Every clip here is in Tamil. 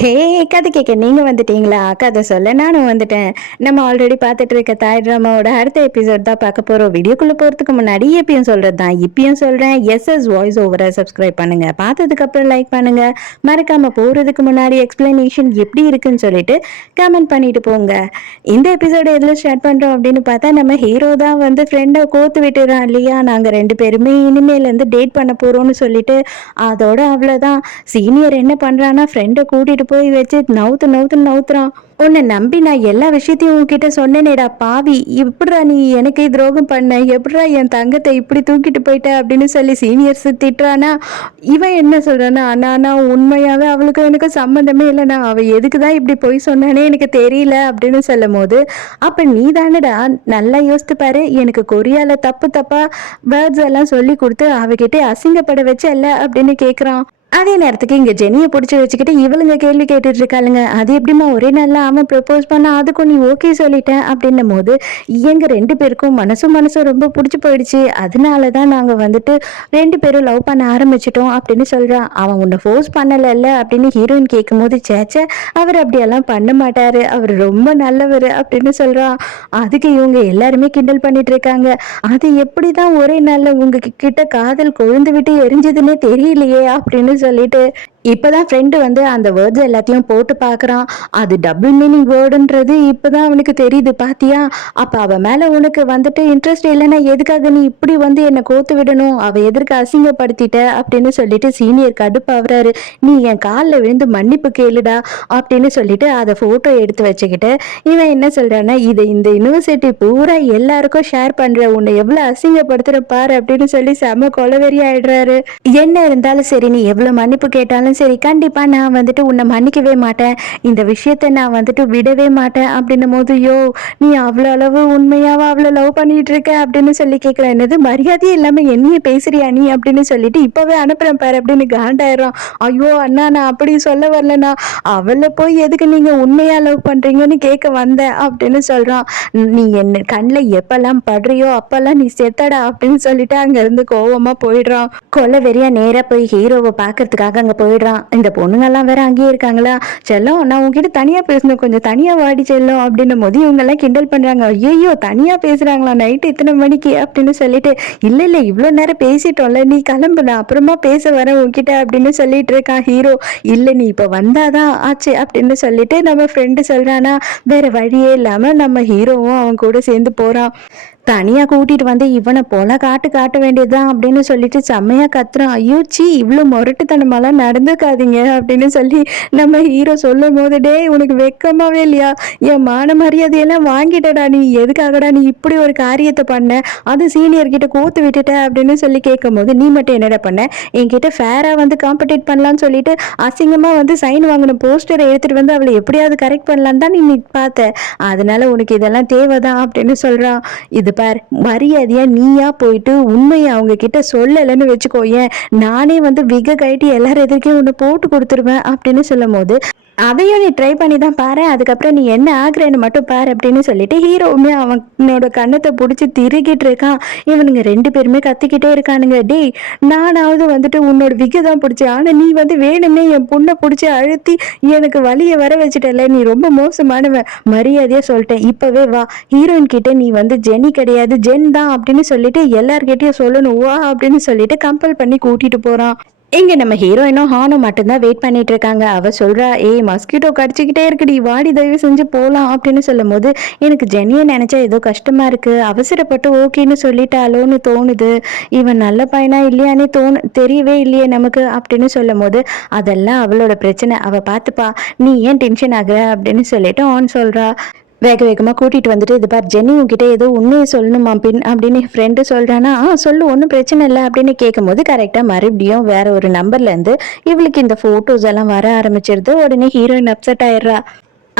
ஹே, கதை கேட்க நீங்க வந்துட்டீங்களா? கதை சொல்ல நானும் வந்துட்டேன். நம்ம ஆல்ரெடி பார்த்துட்டு இருக்க தாய் ட்ராமாவோட அடுத்த எபிசோட் தான் பார்க்க போறோம். வீடியோக்குள்ள போறதுக்கு முன்னாடி எப்பயும் சொல்றது தான் இப்பயும் சொல்றேன். எஸ்எஸ் வாய்ஸ் ஓவரை சப்ஸ்கிரைப் பண்ணுங்க. பார்த்ததுக்கு அப்புறம் லைக் பண்ணுங்க. மறக்காம போறதுக்கு முன்னாடி எக்ஸ்பிளனேஷன் எப்படி இருக்குன்னு சொல்லிட்டு கமெண்ட் பண்ணிட்டு போங்க. இந்த எபிசோட எதுல ஸ்டார்ட் பண்றோம் அப்படின்னு பார்த்தா, நம்ம ஹீரோ தான் வந்து ஃப்ரெண்டை கோத்து விட்டுறான் இல்லையா? நாங்க ரெண்டு பேருமே இனிமேல இருந்து டேட் பண்ண போறோம்னு சொல்லிட்டு அதோட அவ்வளவுதான். சீனியர் என்ன பண்றான்னா, ஃப்ரெண்டை கூட்டிட்டு போய் வச்சு நவுத்துறான். உன்னை நம்பி நான் எல்லா விஷயத்தையும் உன்கிட்ட சொன்னேனேடா பாவி, எப்படிடா நீ எனக்கு துரோகம் பண்ண, எப்படிடா என் தங்கத்தை இப்படி தூக்கிட்டு போயிட்ட அப்படின்னு சொல்லி சீனியர்ஸ் திட்டுறானா. இவன் என்ன சொல்றானா, அண்ணா உண்மையாவே அவளுக்கு எனக்கு சம்மந்தமே இல்லைண்ணா, அவ எதுக்குதான் இப்படி போய் சொன்னானே எனக்கு தெரியல அப்படின்னு சொல்லும் போது, அப்ப நீ தானடா நல்லா யோசித்து பாரு, எனக்கு கொரியால தப்பு தப்பா வேர்ட்ஸ் எல்லாம் சொல்லி கொடுத்து அவகிட்ட அசிங்கப்பட வச்சல்ல அப்படின்னு கேக்குறான். அதே நேரத்துக்கு இங்க ஜெனியை பிடிச்சி வச்சுக்கிட்டு இவளுங்க கேள்வி கேட்டுட்டு இருக்காளுங்க. அது எப்படிமா ஒரே நாள்ல அவன் ப்ரப்போஸ் பண்ணா அதுக்கும் நீ ஓகே சொல்லிட்டேன் அப்படின்னும் போது, எங்க ரெண்டு பேருக்கும் மனசும் ரொம்ப பிடிச்சி போயிடுச்சு, அதனாலதான் நாங்க வந்துட்டு ரெண்டு பேரும் லவ் பண்ண ஆரம்பிச்சிட்டோம் அப்படின்னு சொல்றான். அவன் உன்னை ஃபோர்ஸ் பண்ணல அப்படின்னு ஹீரோயின் கேட்கும் போது, சேச்ச அவர் அப்படியெல்லாம் பண்ண மாட்டாரு, அவர் ரொம்ப நல்லவர் அப்படின்னு சொல்றான். அதுக்கு இவங்க எல்லாருமே கிண்டல் பண்ணிட்டு இருக்காங்க. அது எப்படிதான் ஒரே நாள்ல உங்க கிட்ட காதல் கொழுந்து விட்டு எரிஞ்சதுன்னே தெரியலையே அப்படின்னு சொல்லிட்டு இப்பதான் ஃப்ரெண்டு வந்து அந்த வேர்ட்ஸ் எல்லாத்தையும் போட்டு பார்க்குறான். அது டபுள் மீனிங் வேர்டுன்றது இப்பதான் அவனுக்கு தெரியுது பாத்தியா? அப்ப அவ மேல உனக்கு வந்துட்டு இன்ட்ரெஸ்ட் இல்லைன்னா எதுக்காக நீ இப்படி வந்து என்னை கோத்து விடணும், அவ எதற்கு அசிங்கப்படுத்திட்ட அப்படின்னு சொல்லிட்டு சீனியர் கடுப்பாகிறாரு. நீ என் காலில் விழுந்து மன்னிப்பு கேளுடா அப்படின்னு சொல்லிட்டு அதை போட்டோ எடுத்து வச்சுக்கிட்டு இவன் என்ன சொல்றான்னா, இதை இந்த யூனிவர்சிட்டி பூரா எல்லாருக்கும் ஷேர் பண்ற, உன்னை எவ்வளவு அசிங்கப்படுத்துற பாரு அப்படின்னு சொல்லி செம கொலவெறி ஆயிடுறாரு. என்ன இருந்தாலும் சரி, நீ எவ்வளவு மன்னிப்பு கேட்டாலும் சரி, கண்டிப்பா நான் வந்துட்டு உன்னை மன்னிக்கவே மாட்டேன், இந்த விஷயத்த நான் வந்துட்டு விடவே மாட்டேன் அப்படின்னும் போது, யோ நீ அவ்வளோ அளவு உண்மையாவா அவ்வளோ லவ் பண்ணிட்டு இருக்க அப்படின்னு சொல்லி கேட்குறேன். என்னது மரியாதையே இல்லாம என்னைய பேசுறியா நீ அப்படின்னு சொல்லிட்டு இப்பவே அனுப்புறேன் பாரு அப்படின்னு காண்டாயிரம். ஐயோ அண்ணா, நான் அப்படி சொல்ல வரலண்ணா, அவளை போய் எதுக்கு நீங்க உண்மையா லவ் பண்றீங்கன்னு கேட்க வந்தேன் அப்படின்னு சொல்றான். நீ என்ன கண்ணில் எப்பெல்லாம் படுறியோ அப்பெல்லாம் நீ செத்தடா அப்படின்னு சொல்லிட்டு அங்க இருந்து கோவமா போயிடுறான். கொலை வெறியா நேரா போய் ஹீரோவை பாக்குறதுக்காக அங்க போயிடுறான். இந்த பொண்ணுங்கெல்லாம் வேற அங்கேயே இருக்காங்களா. செல்லம், நான் உங்ககிட்ட தனியா பேசணும், கொஞ்சம் தனியா வாடி செல்லும் அப்படின்னும் போது இவங்க எல்லாம் கிண்டல் பண்றாங்க. ஐயோ தனியா பேசுறாங்களா நைட்டு இத்தனை மணிக்கு அப்படின்னு சொல்லிட்டு, இல்ல இவ்வளவு நேரம் பேசிட்டோம்ல, நீ கிளம்பு, நான் அப்புறமா பேச வரேன் உங்ககிட்ட அப்படின்னு சொல்லிட்டு இருக்கான் ஹீரோ. இல்ல நீ இப்ப வந்தாதான் ஆச்சு அப்படின்னு சொல்லிட்டு நம்ம ஃப்ரெண்டு சொல்றானா. வேற வழியே இல்லாம நம்ம ஹீரோவும் அவன் கூட சேர்ந்து போறான். தனியா கூட்டிட்டு வந்து இவனை போல காட்ட வேண்டியதுதான் அப்படின்னு சொல்லிட்டு செம்மையா கத்துறான். ஐயோ சி, இவ்வளவு முரட்டுத்தனமாலாம் நடந்துக்காதீங்க அப்படின்னு சொல்லி நம்ம ஹீரோ சொல்லும் போது, டே உனக்கு வெக்கமாவே இல்லையா, என் மான மரியாதையெல்லாம் வாங்கிட்டடா, நீ எதுக்காகடா நீ இப்படி ஒரு காரியத்தை பண்ண, அது சீனியர் கிட்ட கோத்து விட்டுட்ட அப்படின்னு சொல்லி கேட்கும் போது, நீ மட்டும் என்னடா பண்ண, என்கிட்ட ஃபேரா வந்து காம்படேட் பண்ணலான்னு சொல்லிட்டு அசிங்கமா வந்து சைன் வாங்கின போஸ்டரை எடுத்துட்டு வந்து அவளை எப்படியாவது கரெக்ட் பண்ணலான்னு தான் நீ பார்த்த, அதனால உனக்கு இதெல்லாம் தேவைதான் அப்படின்னு சொல்றான். இது பார், மரியாதையா நீயா போயிட்டு உண்மையை அவங்க கிட்ட சொல்லலைன்னு வச்சுக்கோ, ஏன் நானே வந்து விக கைட்டி எல்லாரும் எதிர்க்கையும் உன்னை போட்டு கொடுத்துருவேன் அப்படின்னு சொல்லும் போது, அதையும் நீ ட்ரை பண்ணி தான் பாரு, அதுக்கப்புறம் நீ என்ன ஆகுறேன்னு மட்டும் பாரு அப்படின்னு சொல்லிட்டு ஹீரோவுமே அவனோட கண்ணத்தை பிடிச்சி திருகிட்டு இருக்கான். இவனுங்க ரெண்டு பேருமே கத்திக்கிட்டே இருக்கானுங்க. டேய், நானாவது வந்துட்டு உன்னோட விகை தான் பிடிச்சேன், ஆனா நீ வந்து வேணும்னே என் பொண்ணை பிடிச்சி அழுத்தி எனக்கு வலியை வர வச்சுட்டல, நீ ரொம்ப மோசமானவன், மரியாதையா சொல்லிட்டேன், இப்பவே வா, ஹீரோயின் கிட்ட நீ வந்து ஜெனி கிடையாது ஜென் தான் அப்படின்னு சொல்லிட்டு எல்லார்கிட்டயும் சொல்லணும் வா அப்படின்னு சொல்லிட்டு கம்பல் பண்ணி கூட்டிட்டு போறான். இங்க நம்ம ஹீரோயினும் ஹானும் மட்டும்தான் வெயிட் பண்ணிட்டு இருக்காங்க. அவ சொல்றா, ஏய் மஸ்கிட்டோ கடிச்சிக்கிட்டே இருக்குடி, வாடி தயவு செஞ்சு போலாம் அப்படின்னு சொல்லும் போது, எனக்கு ஜெனியை நினைச்சா ஏதோ கஷ்டமா இருக்கு, அவசரப்பட்டு ஓகேன்னு சொல்லிட்டாலோன்னு தோணுது, இவன் நல்ல பையனா இல்லையானே தெரியவே இல்லையே நமக்கு அப்படின்னு சொல்லும் போது, அதெல்லாம் அவளோட பிரச்சனை, அவ பார்த்துப்பா, நீ ஏன் டென்ஷன் ஆகுற அப்படின்னு சொல்லிட்டு ஆன் சொல்றா. வேக வேகமாக கூட்டிகிட்டு வந்துட்டு, இது பார் ஜென்னி உங்ககிட்ட ஏதோ உண்மையை சொல்லணுமா பின் அப்படின்னு ஃப்ரெண்டு சொல்கிறானா. சொல்லு ஒன்றும் பிரச்சனை இல்லை அப்படின்னு கேட்கும்போது, கரெக்டாக மறுபடியும் வேற ஒரு நம்பர்லேருந்து இவளுக்கு இந்த ஃபோட்டோஸ் எல்லாம் வர ஆரம்பிச்சிருது. உடனே ஹீரோயின் அப்செட் ஆயிடுறா.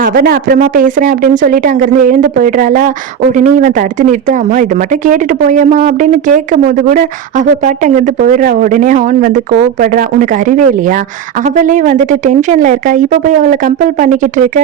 அவன அப்புறமா பேசுறேன் அப்படின்னு சொல்லிட்டு அங்கிருந்து எழுந்து போயிடுறாளா. உடனே இவன் தடுத்து நிறுத்த, அம்மா இது மட்டும் கேட்டுட்டு போயேம்மா அப்படின்னு கேட்கும் போது கூட அவ பாட்டு அங்கிருந்து போயிடுறா. உடனே அவன் வந்து கோவப்படுறா, உனக்கு அறிவே இல்லையா, அவளே வந்துட்டு டென்ஷன்ல இருக்கா, இப்ப போய் அவளை கம்பல் பண்ணிக்கிட்டு இருக்க,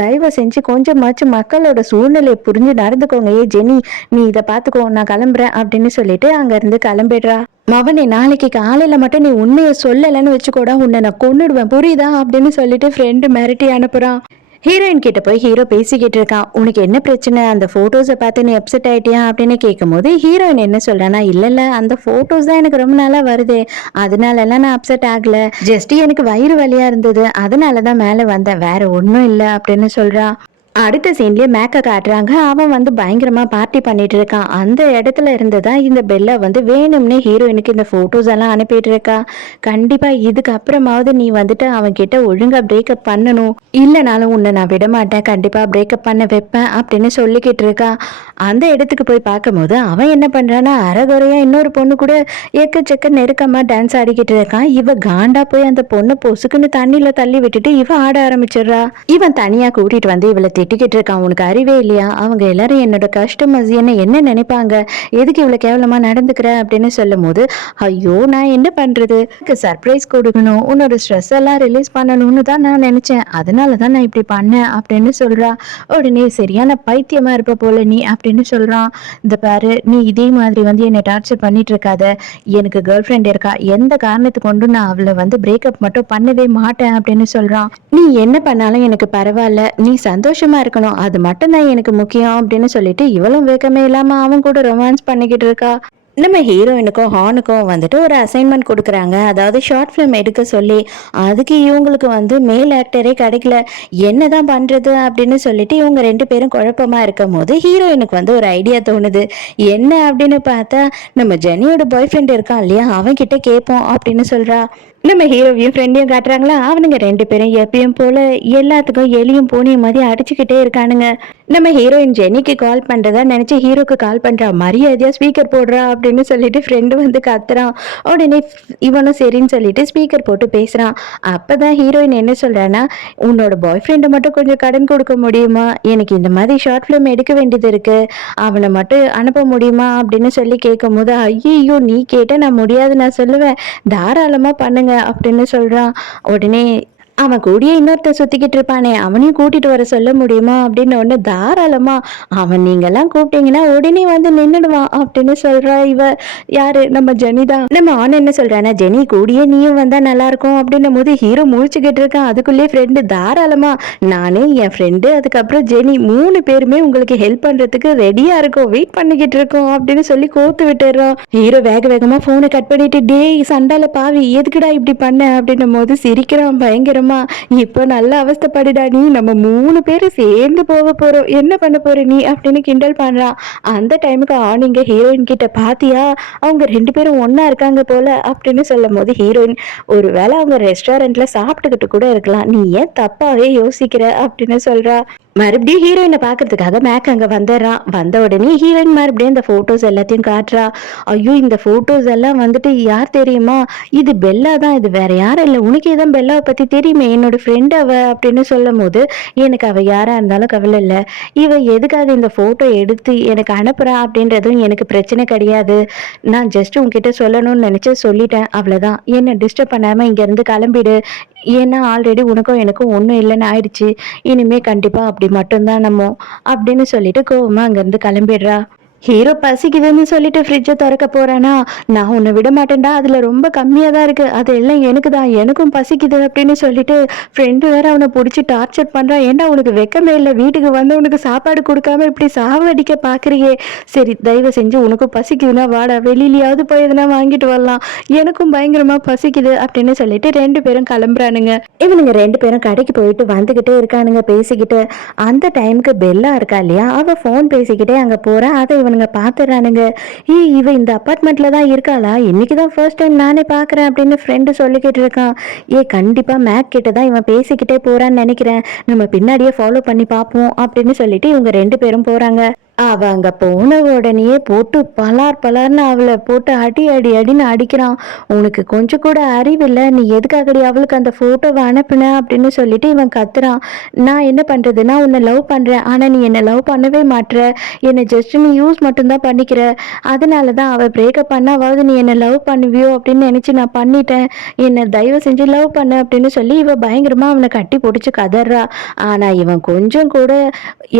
தயவு செஞ்சு கொஞ்சமாச்சும் மக்களோட சூழ்நிலையை புரிஞ்சு நடந்துக்கோங்க. ஏ ஜெனி, நீ இதை பாத்துக்கோ, நான் கிளம்புறேன் அப்படின்னு சொல்லிட்டு அங்க இருந்து கிளம்பிடுறா. மவனே, நாளைக்கு காலையில மட்டும் நீ உண்மையை சொல்லலைன்னு வச்சுக்கோடா, உன்னை நான் கொன்னுடுவேன் புரியுதா அப்படின்னு சொல்லிட்டு ஃப்ரெண்டு மிரட்டி அனுப்புறான். ஹீரோயின் கிட்ட போய் ஹீரோ பேசிக்கிட்டு இருக்கான். உனக்கு என்ன பிரச்சனை, அந்த போட்டோஸை பார்த்து நீ அப்செட் ஆயிட்டியா அப்படின்னு கேட்கும்போது ஹீரோயின் என்ன சொல்றானா, இல்ல அந்த போட்டோஸ் தான் எனக்கு ரொம்ப நாளா வருது, அதனால எல்லாம் நான் அப்செட் ஆகல, ஜஸ்ட் எனக்கு வயிறு வலியா இருந்தது, அதனாலதான் மேல வந்தேன், வேற ஒன்னும் இல்லை அப்படின்னு சொல்றா. அடுத்த சீன்லயே மேக்க காட்டுறாங்க. அவன் வந்து பயங்கரமா பார்ட்டி பண்ணிட்டு இருக்கான். அந்த இடத்துல இருந்துதான் இந்த பெல்லா வந்து வேணும்னே ஹீரோயினுக்கு இந்த போட்டோஸ் எல்லாம் அனுப்பிட்டு இருக்கா. கண்டிப்பா இதுக்கு அப்புறமாவது நீ வந்துட்டு அவன் கிட்ட ஒழுங்கா பிரேக்கப் பண்ணணும், இல்லைனாலும் உன்னை நான் விட மாட்டேன், கண்டிப்பா பிரேக்கப் பண்ண வைப்பேன் அப்படின்னு சொல்லிக்கிட்டு இருக்கா. அந்த இடத்துக்கு போய் பார்க்கும்போது அவன் என்ன பண்றான்னா, அரைகுறையா இன்னொரு பொண்ணு கூட எக்கச்சக்க நெருக்கமா டான்ஸ் ஆடிக்கிட்டு இருக்கான். இவ காண்டா போய் அந்த பொண்ணை பொசுக்குன்னு தண்ணியில தள்ளி விட்டுட்டு இவ ஆட ஆரம்பிச்சிடுறா. இவன் தனியா கூட்டிட்டு வந்து இவளை திட்டிக்கிட்டு இருக்கான். உனக்கு அறிவே இல்லையா, அவங்க எல்லாரும் என்னோட கஸ்டமர்ஸ் என்ன நினைப்பாங்க, எதுக்கு இவ்வளவு கேவலமா நடந்துக்கிற அப்படின்னு சொல்லும் போது, ஐயோ நான் என்ன பண்றது, சர்ப்ரைஸ் கொடுக்கணும், உன்னோட ஸ்ட்ரெஸ் எல்லாம் ரிலீஸ் பண்ணணும்னு தான் நான் நினைச்சேன், அதனாலதான் நான் இப்படி பண்ணேன் அப்படின்னு சொல்றா. உடனே சரியான பைத்தியமா இருப்ப போல நீ அப்படின்னு சொல்றான். இந்த பாரு, நீ இதே மாதிரி வந்து என்னை டார்ச்சர் பண்ணிட்டு இருக்காத, எனக்கு கேர்ள் ஃப்ரெண்ட் இருக்கா, எந்த காரணத்தை கொண்டு நான் அவளை வந்து பிரேக்கப் மட்டும் பண்ணவே மாட்டேன் அப்படின்னு சொல்றான். நீ என்ன பண்ணாலும் எனக்கு பரவாயில்ல, நீ சந்தோஷமா இருக்கணும், அது மட்டும் தான் எனக்கு முக்கியம் அப்படின்னு சொல்லிட்டு இவளும் வேகமே இல்லாம அவன் கூட ரொமான்ஸ் பண்ணிக்கிட்டு இருக்கா. நம்ம ஹீரோயினுக்கும் ஹானுக்கும் வந்துட்டு ஒரு அசைன்மெண்ட் கொடுக்குறாங்க. அதாவது ஷார்ட் ஃபிலிம் எடுக்க சொல்லி. அதுக்கு இவங்களுக்கு வந்து மேல் ஆக்டரே கிடைக்கல, என்னதான் பண்றது அப்படின்னு சொல்லிட்டு இவங்க ரெண்டு பேரும் குழப்பமா இருக்கும் போது ஹீரோயினுக்கு வந்து ஒரு ஐடியா தோணுது. என்ன அப்படின்னு பார்த்தா, நம்ம ஜெனியோட பாய் ஃப்ரெண்ட் இருக்கான் இல்லையா, அவன் கிட்ட கேட்போம் அப்படின்னு சொல்றா. நம்ம ஹீரோவையும் ஃப்ரெண்டையும் காட்டுறாங்களா. அவனுங்க ரெண்டு பேரும் எப்பயும் போல எல்லாத்துக்கும் எலியும் பூனையும் மாதிரி அடிச்சுக்கிட்டே இருக்கானுங்க. நம்ம ஹீரோயின் ஜெனிக்கு கால் பண்றதா நினைச்சு ஹீரோக்கு கால் பண்றா. மரியாதையா ஸ்பீக்கர் போடுறா அப்படின்னு சொல்லிட்டு ஃப்ரெண்டு வந்து கத்துறான். உடனே இவனும் சரின்னு சொல்லிட்டு ஸ்பீக்கர் போட்டு பேசுறான். அப்பதான் ஹீரோயின் என்ன சொல்றான்னா, உன்னோட பாய் ஃப்ரெண்டை மட்டும் கொஞ்சம் கடன் கொடுக்க முடியுமா, எனக்கு இந்த மாதிரி ஷார்ட் ஃபிலிம் எடுக்க வேண்டியது இருக்கு, அவனை மட்டும் அனுப்ப முடியுமா அப்படின்னு சொல்லி கேட்கும் போது, ஐயோ நீ கேட்ட நான் முடியாது நான் சொல்லுவேன், தாராளமா பண்ணுங்க அப்படின்னு சொல்றான். உடனே அவன் கூடிய இன்னொருத்த சுத்திக்கிட்டு இருப்பானே, அவனையும் கூட்டிட்டு வர சொல்ல முடியுமா அப்படின்னு ஒண்ணு, தாராளமா, அவன் நீங்கெல்லாம் கூப்பிட்டீங்கன்னா உடனே வந்து நின்னுடுவான் அப்படின்னு சொல்றா. இவ யாரு, நம்ம ஜெனிதா. நம்ம ஆன் என்ன சொல்றானா, ஜெனி கூடிய நீயும் வந்தா நல்லா இருக்கும் அப்படின்னும் போது ஹீரோ முழிச்சுக்கிட்டு இருக்கான். அதுக்குள்ளே ஃப்ரெண்டு, தாராளமா, நானு என் ஃப்ரெண்டு அதுக்கப்புறம் ஜெனி 3 பேருமே உங்களுக்கு ஹெல்ப் பண்றதுக்கு ரெடியா இருக்கோம், வெயிட் பண்ணிக்கிட்டு இருக்கோம் அப்படின்னு சொல்லி கோத்து விட்டுறான். ஹீரோ வேக வேகமா போனை கட் பண்ணிட்டு, டேய் சண்டால பாவி, எதுக்குடா இப்படி பண்ண அப்படின்னும் போது சிரிக்கிறான் பயங்கரமா. இப்ப நல்ல அவஸ்தைப்படுடா நீ, நம்ம 3 பேரும் சேர்ந்து போக போறோம், என்ன பண்ண போற நீ அப்படின்னு கிண்டல் பண்றான். அந்த டைமுக்கு ஆனிங்க ஹீரோயின் கிட்ட, பாத்தியா அவங்க 2 பேரும் ஒன்னா இருக்காங்க போல அப்படின்னு சொல்லும் போது ஹீரோயின், ஒருவேளை அவங்க ரெஸ்டாரண்ட்ல சாப்பிட்டுக்கிட்டு கூட இருக்கலாம், நீ ஏன் தப்பாவே யோசிக்கிற அப்படின்னு சொல்றா. மறுபடியும் ஹீரோயினை பாக்குறதுக்காக மேக் அங்க வந்துடுறான். வந்த உடனே ஹீரோயின் மறுபடியும் இந்த போட்டோஸ் எல்லாத்தையும் காட்டுறா. ஐயோ இந்த போட்டோஸ் எல்லாம் வந்துட்டு யார் தெரியுமா, இது பெல்லா தான், இது வேற யாரும் இல்லை, உனக்கே தான் பெல்லாவை பத்தி தெரியுமே, என்னோட ஃப்ரெண்ட் அவ அப்படின்னு சொல்லும் போது, எனக்கு அவ யாரா இருந்தாலும் கவலை இல்லை, இவ எதுக்காக இந்த போட்டோ எடுத்து எனக்கு அனுப்புறா அப்படின்றதும் எனக்கு பிரச்சனை கிடையாது, நான் ஜஸ்ட் உன்கிட்ட சொல்லணும்னு நினைச்சு சொல்லிட்டேன், அவ்வளவுதான், என்ன டிஸ்டர்ப் பண்ணாம இங்க இருந்து கிளம்பிடு, ஏன்னா ஆல்ரெடி உனக்கும் எனக்கும் ஒன்றும் இல்லைன்னு ஆயிடுச்சு, இனிமே கண்டிப்பா அப்படி மட்டும்தான் நம்ம அப்படின்னு சொல்லிட்டு கோவமா அங்கிருந்து கிளம்பிடுறா. ஹீரோ பசிக்குதுன்னு சொல்லிட்டு ஃப்ரிட்ஜை திறக்க போறானா, நான் உன்னை விட மாட்டேன்டா, அதுல ரொம்ப கம்மியா தான் இருக்கு, அது எல்லாம் எனக்கு தான், எனக்கும் பசிக்குது அப்படின்னு சொல்லிட்டு ஃப்ரெண்டு வேற அவனை பிடிச்சி டார்ச்சர் பண்றான். ஏன்டா உனக்கு வெக்கமே இல்லை, வீட்டுக்கு வந்து உனக்கு சாப்பாடு கொடுக்காம இப்படி சாவடிக்க பாக்குறியே, சரி தயவு செஞ்சு உனக்கும் பசிக்குதுன்னா வாடா, வெளியிலயாவது போய் எதுனா வாங்கிட்டு வரலாம், எனக்கும் பயங்கரமா பசிக்குது அப்படின்னு சொல்லிட்டு 2 பேரும் கிளம்புறானுங்க. இவனுங்க 2 பேரும் கடைக்கு போயிட்டு வந்துகிட்டே இருக்கானுங்க பேசிக்கிட்டு. அந்த டைமுக்கு பெல்லா இருக்கா இல்லையா, அவ போன் பேசிக்கிட்டே அங்க போறா. அதை இவனுங்க பாத்துறானுங்க. இவ இந்த அபார்ட்மெண்ட்ல தான் இருக்காளா, இன்னைக்குதான் ஃபர்ஸ்ட் டைம் நானே பாக்குறேன் அப்படின்னு ஃப்ரெண்டு சொல்லிக்கிட்டு இருக்கான். கண்டிப்பா மேக் கிட்ட தான் இவன் பேசிக்கிட்டே போறான்னு நினைக்கிறேன், நம்ம பின்னாடியே ஃபாலோ பண்ணி பார்ப்போம் அப்படின்னு சொல்லிட்டு இவங்க 2 பேரும் போறாங்க. அவ அங்க போன உடனேயே போட்டு பலார் பலார்னு அவளை போட்டு அடி அடி அடின்னு அடிக்கிறான். உனக்கு கொஞ்சம் கூட அறிவில்ல, நீ எதுக்காகடி அவளுக்கு அந்த போட்டோவை அனுப்புன அப்படின்னு சொல்லிட்டு இவன் கத்துறான். நான் என்ன பண்றது, நான் உன்னை லவ் பண்றேன், ஆனா நீ என்னை லவ் பண்ணவே மாட்ற, என்னை ஜஸ்ட் நீ யூஸ் மட்டும்தான் பண்ணிக்கிற, அதனாலதான் அவ பிரேக்கப் பண்ணாவது நீ என்னை லவ் பண்ணுவியோ அப்படின்னு நினைச்சு நான் பண்ணிட்டேன், என்னை தயவு செஞ்சு லவ் பண்ணு அப்படின்னு சொல்லி இவ பயங்கரமா அவனை கட்டி பிடிச்சு கதறா. ஆனா இவன் கொஞ்சம் கூட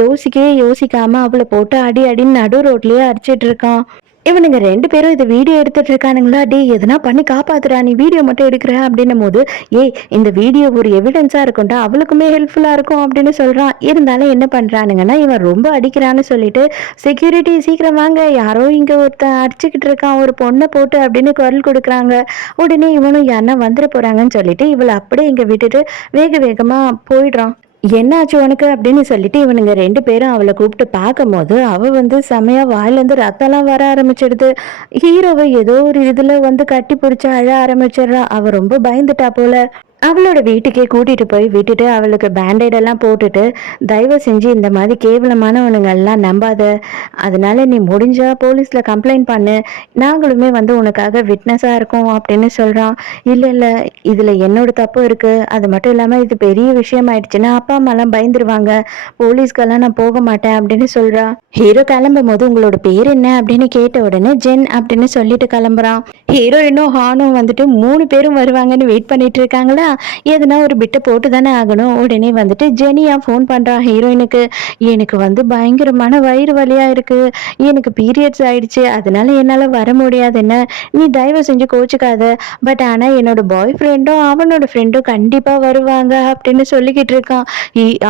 யோசிக்கவே யோசிக்காம அவளை போட்டு அடி அடின்னு நடு ரோட்லயே அடிச்சிட்டு இருக்கான். இவனுங்க 2 பேரும் இதை வீடியோ எடுத்துட்டு இருக்கானுங்களா, டேய் எதனா பண்ணி காப்பாத்துறா, நீ வீடியோ மட்டும் எடுக்கிற அப்படின்னும் போது, ஏய் இந்த வீடியோ ஒரு எவிடன்ஸா இருக்கும்டா, அவளுக்குமே ஹெல்ப்ஃபுல்லா இருக்கும் அப்படின்னு சொல்றான். இருந்தாலும் என்ன பண்றானுங்கன்னா, இவன் ரொம்ப அடிக்கிறான்னு சொல்லிட்டு செக்யூரிட்டி சீக்கிரம் வாங்க, யாரோ இங்க ஒருத்தன் அடிச்சுக்கிட்டு இருக்கான் ஒரு பொண்ணை போட்டு அப்படின்னு குரல் கொடுக்குறாங்க. உடனே இவனும் யாருன்னா வந்துட போறாங்கன்னு சொல்லிட்டு இவளை அப்படியே இங்க விட்டுட்டு வேக வேகமா போயிடுறான். என்னாச்சு உனக்கு அப்படின்னு சொல்லிட்டு இவனுங்க 2 பேரும் அவளை கூப்பிட்டு பார்க்கும்போது அவ செமையா வாயிலேருந்து ரத்தம்லாம் வர ஆரம்பிச்சிடுது. ஹீரோவை ஏதோ ஒரு இதுல கட்டி பிடிச்சி அழ ஆரம்பிச்சிடுறா. அவ ரொம்ப பயந்துட்டா போல. அவளோட வீட்டுக்கே கூட்டிட்டு போய் விட்டுட்டு அவளுக்கு பேண்டேட் எல்லாம் போட்டுட்டு, தயவு செஞ்சு இந்த மாதிரி கேவலமானவனுங்கெல்லாம் நம்பாத, அதனால நீ முடிஞ்சா போலீஸ்ல கம்ப்ளைண்ட் பண்ணு, நாங்களுமே உனக்காக விட்னஸா இருக்கோம் அப்படின்னு சொல்றான். இல்ல இல்ல, இதுல என்னோட தப்பு இருக்கு, அது மட்டும் இல்லாம இது பெரிய விஷயம் ஆயிடுச்சுன்னா அப்பா அம்மா எல்லாம் பயந்துருவாங்க, போலீஸ்க்கெல்லாம் நான் போக மாட்டேன் அப்படின்னு சொல்றா. ஹீரோ கிளம்பும் போது உங்களோட பேர் என்ன அப்படின்னு கேட்ட உடனே ஜென் அப்படின்னு சொல்லிட்டு கிளம்புறான். ஹீரோயினும் ஹானும் 3 பேரும் வருவாங்கன்னு வெயிட் பண்ணிட்டு இருக்காங்களா, எதுனா ஒரு பிட்டை போட்டு தானே ஆகணும். உடனே ஜெனியா ஃபோன் பண்றான் ஹீரோயினுக்கு. எனக்கு பயங்கரமான வயிறு வலியா இருக்கு, எனக்கு பீரியட்ஸ் ஆயிடுச்சு, அதனால என்னால வர முடியாது, என்ன நீ தயவு செஞ்சு கோச்சுக்காத, பட் ஆனா என்னோட பாய் ஃப்ரெண்டும் அவனோட ஃப்ரெண்டும் கண்டிப்பா வருவாங்க அப்படின்னு சொல்லிக்கிட்டு இருக்கான்.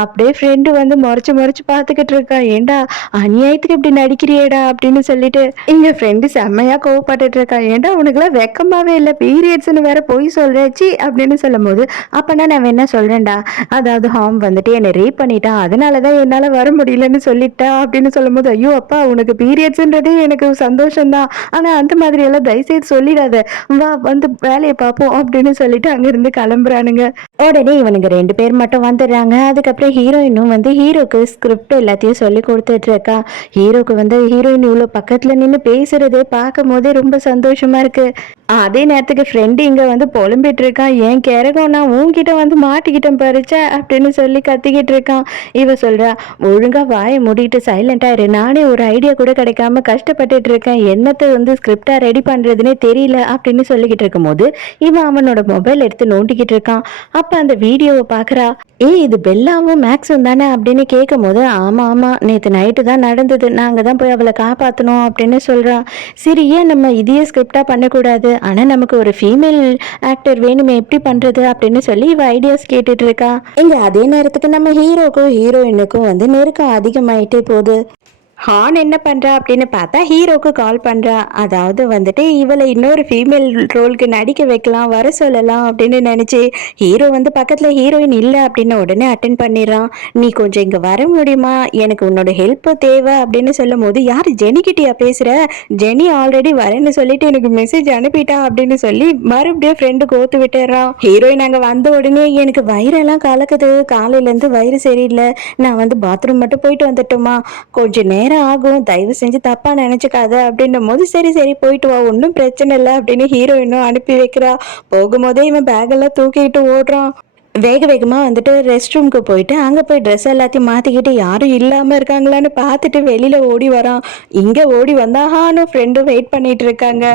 அப்படியே ஃப்ரெண்டு முறைச்சு முறைச்சு பார்த்துக்கிட்டு இருக்கான். ஏண்டா அநியாயத்துக்கு இப்படி நடிக்கிறியேடா அப்படின்னு சொல்லிட்டு எங்க ஃப்ரெண்டு செம்மையா கோவப்பட்டுட்டு இருக்கா. ஏண்டா உனக்குலாம் வெக்கமாவே இல்லை, பீரியட்ஸ்னு வேற போய் சொல்றேச்சி அப்படின்னு சொல்லும் போது, அப்பனா நான் என்ன சொல்றேன்டா, அதாவது ஹார்ம் என்னை ரேப் பண்ணிட்டான், அதனாலதான் என்னால வர முடியலன்னு சொல்லிட்டா அப்படின்னு சொல்லும் போது, ஐயோ அப்பா உனக்கு பீரியட்ஸ்ன்றதே எனக்கு சந்தோஷம்தான், ஆனா அந்த மாதிரி எல்லாம் தயவுசெய்து சொல்லிடாத, வா வேலையை பார்ப்போம் அப்படின்னு சொல்லிட்டு அங்கிருந்து கிளம்புறானுங்க. உடனே இவனுங்க 2 பேர் மட்டும் வந்துடுறாங்க. அதுக்கப்புறம் ஹீரோயினும் ஹீரோக்கு ஸ்கிரிப்ட் எல்லாத்தையும் சொல்லி கொடுத்துட்டு இருக்கா. ஹீரோக்கு ஹீரோயின் இவ்வளோ பக்கத்துல நின்று பேசுறதே பார்க்கும் போதே ரொம்ப சந்தோஷமா இருக்கு. அதே நேரத்துக்கு ஃப்ரெண்டு இங்க புலம்பிட்டு இருக்கான், ஏன் கேரகம் நான் உன்கிட்ட மாட்டிக்கிட்டேன் பறிச்ச அப்படின்னு சொல்லி கத்திக்கிட்டு இருக்கான். இவ சொல்றா, ஒழுங்கா வாயை மூடிட்டு சைலண்டா இரு, நானே ஒரு ஐடியா கூட கிடைக்காம கஷ்டப்பட்டுட்டு இருக்கேன், என்னத்தை ஸ்கிரிப்டா ரெடி பண்றதுன்னே தெரியல அப்படின்னு சொல்லிக்கிட்டு இருக்கும் போது இவன் அவனோட மொபைல் எடுத்து நோண்டிக்கிட்டு இருக்கான். அப்ப அந்த வீடியோவை பாக்குறா. இது பெல்லாவும் மேக்ஸும் தானே அப்படின்னு கேட்கும் போது, ஆமா ஆமா நேற்று நைட்டு தான் நடந்தது, நாங்க தான் போய் அவளை காப்பாற்றணும் அப்படின்னு சொல்றா. சரி ஏன் நம்ம இதையே ஸ்கிரிப்டா பண்ணக்கூடாது, ஆனா நமக்கு ஒரு ஃபீமேல் ஆக்டர் வேணுமே, எப்படி பண்றது அப்படின்னு சொல்லி இவ ஐடியாஸ் கேட்டுட்டு இருக்கா. இங்க அதே நேரத்துக்கு நம்ம ஹீரோக்கும் ஹீரோயினுக்கும் நெருக்கம் அதிகமாயிட்டே போகுது. ஹான் என்ன பண்றா அப்படின்னு பார்த்தா ஹீரோக்கு கால் பண்றா. அதாவது இவளை இன்னொரு ஃபீமேல் ரோலுக்கு நடிக்க வைக்கலாம், வர சொல்லலாம் அப்படின்னு நினைச்சு ஹீரோ பக்கத்துல ஹீரோயின் இல்லை அப்படின்னு உடனே அட்டென்ட் பண்ணிடுறான். நீ கொஞ்சம் இங்க வர முடியுமா, எனக்கு உன்னோட ஹெல்ப் தேவை அப்படின்னு சொல்லும் போது, யாரு ஜெனி கிட்டியா பேசுற, ஜெனி ஆல்ரெடி வரேன்னு சொல்லிட்டு எனக்கு மெசேஜ் அனுப்பிட்டா அப்படின்னு சொல்லி மறுபடியும் ஃப்ரெண்டு கோத்து விட்டுறான். ஹீரோயின் அங்க வந்த உடனே எனக்கு வயிறெல்லாம் கலக்குது, காலையில இருந்து வயிறு சரியில்லை, நான் பாத்ரூம் மட்டும் போயிட்டு வந்துட்டோமா, கொஞ்ச நேரம் ஆகும், தயவு செஞ்சு தப்பா நினைச்சுக்காத அப்படின்னும் போது, சரி சரி போயிட்டு வா, ஒன்றும் பிரச்சனை இல்லை அப்படின்னு ஹீரோயினும் அனுப்பி வைக்கிறா. போகும்போதே இவன் பேக் எல்லாம் தூக்கிட்டு ஓடுறான். வேக வேகமா ரெஸ்ட் ரூம்க்கு போயிட்டு அங்க போய் ட்ரெஸ் எல்லாத்தையும் மாத்திக்கிட்டு யாரும் இல்லாம இருக்காங்களான்னு பார்த்துட்டு வெளியில ஓடி வரான். இங்க ஓடி வந்தா ஹானும் ஃப்ரெண்டும் வெயிட் பண்ணிட்டு இருக்காங்க.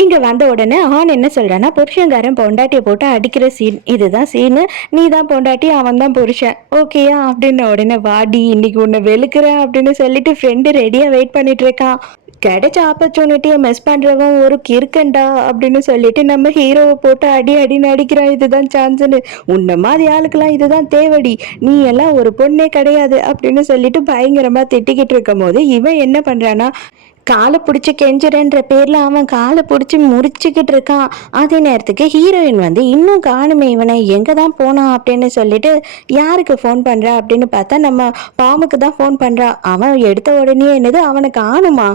இங்க வந்த உடனே ஆன் என்ன சொல்றான்னா, புருஷங்காரன் பொண்டாட்டியை போட்டு அடிக்கிற சீன் இதுதான் சீனு, நீ தான் பொண்டாட்டி, அவன் தான் புருஷன், ஓகேயா அப்படின்னு உடனே, வாடி இன்னைக்கு உன்னை வெளுக்கிறேன் அப்படின்னு சொல்லிட்டு ஃப்ரெண்டு ரெடியா வெயிட் பண்ணிட்டு இருக்கான். கிடைச்ச ஆப்பர்ச்சுனிட்டியை மிஸ் பண்றவன் ஒரு கிறுக்கண்டா அப்படின்னு சொல்லிட்டு நம்ம ஹீரோவை போட்டு அடி அடி நடிக்கிறான். இதுதான் சான்ஸ்னு, உன்ன மாதிரி ஆளுக்கெல்லாம் இதுதான் தேவடி, நீ எல்லாம் ஒரு பொண்ணே கிடையாது அப்படின்னு சொல்லிட்டு பயங்கரமா திட்டிக்கிட்டு இருக்கும் போது இவன் என்ன பண்றானா, காலை பிடிச்சி கெஞ்சுறன்ற பேர்ல அவன் காலை பிடிச்சி முறிச்சுக்கிட்டு இருக்கான். அதே நேரத்துக்கு ஹீரோயின் வந்து இன்னும் காணுமே இவனை, எங்க தான் போனான் அப்படின்னு சொல்லிட்டு யாருக்கு ஃபோன் பண்றா அப்படின்னு பார்த்தா நம்ம பாமுக்கு தான் ஃபோன் பண்றா. அவன் எடுத்த உடனே என்னது அவனை காணுமா,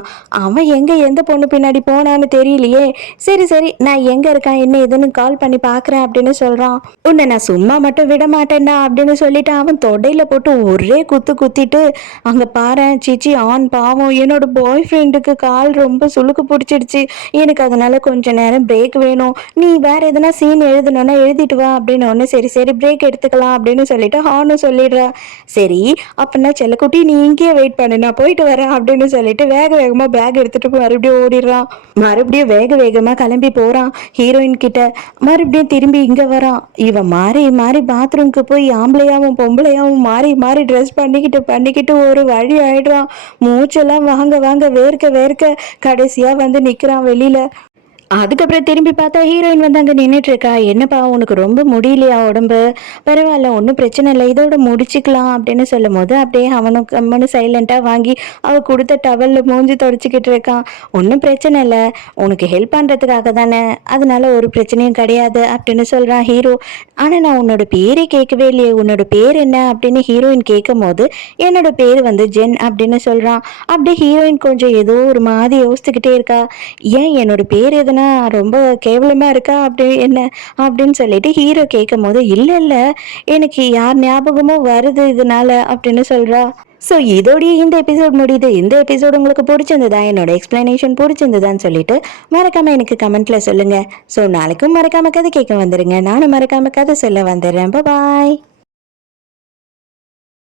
அவன் எங்க எந்த பொண்ணு பின்னாடி போனான்னு தெரியலையே. சரி சரி நான் எங்க இருக்கான் என்ன ஏதுன்னு கால் பண்ணி பாக்குறேன் அப்படின்னு சொல்றான். உன்னை நான் சும்மா மட்டும் விட மாட்டேன்டா அப்படின்னு சொல்லிட்டு அவன் தொடையில போட்டு ஒரே குத்து குத்திட்டு, அங்க பாரேன் சீச்சி ஆண் பாவம் என்னோட பாய் ஃப்ரெண்டுக்கு கால் ரொம்ப சுளுக்கு பிடிச்சிடுச்சு, எனக்கு அதனால கொஞ்ச நேரம் பிரேக் வேணும், நீ வேற எதனா சீன் எழுதணும்னா எழுதிட்டு வா அப்படின்னு ஒன்று. சரி சரி பிரேக் எடுத்துக்கலாம் அப்படின்னு சொல்லிட்டு ஹானும் சொல்லிடுறா. சரி அப்படின்னா செல்லக்குட்டி நீ இங்கேயே வெயிட் பண்ணு நான் போயிட்டு வரேன் அப்படின்னு சொல்லிட்டு வேக வேகமாக பேக் எடுத்துட்டு மறுபடியும் ஓடிடுறான். மறுபடியும் வேக வேகமாக கிளம்பி போகிறான் ஹீரோயின் கிட்ட. மறுபடியும் திரும்பி இங்கே வரான். இவன் மாறி மாறி பாத்ரூம்க்கு போய் ஆம்பளையாவும் பொம்பளையாவும் மாறி மாறி ட்ரெஸ் பண்ணிக்கிட்டு பண்ணிக்கிட்டு ஒரு வழி ஆயிடுறான். மூச்செல்லாம் வாங்க வாங்க வேர்க்க வேர்க்க கடைசியா வந்து நிக்கிறான் வெளியில. அதுக்கப்புறம் திரும்பி பார்த்தா ஹீரோயின் வந்து அங்கே நின்றுட்டு இருக்கா. என்னப்பா உனக்கு ரொம்ப முடியலையா உடம்பு, பரவாயில்ல ஒன்றும் பிரச்சனை இல்லை இதோட முடிச்சுக்கலாம் அப்படின்னு சொல்லும் போது அப்படியே அவனுக்கு கம்மனு சைலண்டாக வாங்கி அவள் கொடுத்த டவலில் மூஞ்சி தொடச்சிக்கிட்டு இருக்கான். ஒன்றும் பிரச்சனை இல்லை உனக்கு ஹெல்ப் பண்ணுறதுக்காக தானே, அதனால ஒரு பிரச்சனையும் கிடையாது அப்படின்னு சொல்கிறான் ஹீரோ. ஆனால் நான் உன்னோட பேரே கேட்கவே இல்லையே, உன்னோட பேர் என்ன அப்படின்னு ஹீரோயின் கேட்கும் போது என்னோட பேர் வந்து ஜென் அப்படின்னு சொல்கிறான். அப்படியே ஹீரோயின் கொஞ்சம் ஏதோ ஒரு மாதிரி யோசிச்சுக்கிட்டே இருக்கா. ஏன் என்னோட பேர் எதுனா ரொம்ப கேவலமா இருக்கா அப்படி என்ன அப்படின்னு சொல்லிட்டு ஹீரோ கேட்கும் போது இல்ல இல்ல எனக்கு யார் ஞாபகமும் வருது இதனால அப்படின்னு சொல்றா. ஸோ இதோடைய இந்த எபிசோட் முடியுது. இந்த எபிசோட் உங்களுக்கு பிடிச்சிருந்ததா, என்னோட எக்ஸ்பிளனேஷன் பிடிச்சிருந்ததான்னு சொல்லிட்டு மறக்காம எனக்கு கமெண்ட்ல சொல்லுங்க. ஸோ நாளைக்கும் மறக்காம கதை கேட்க வந்துருங்க, நானும் மறக்காம கதை சொல்ல வந்துடுறேன். பாய்.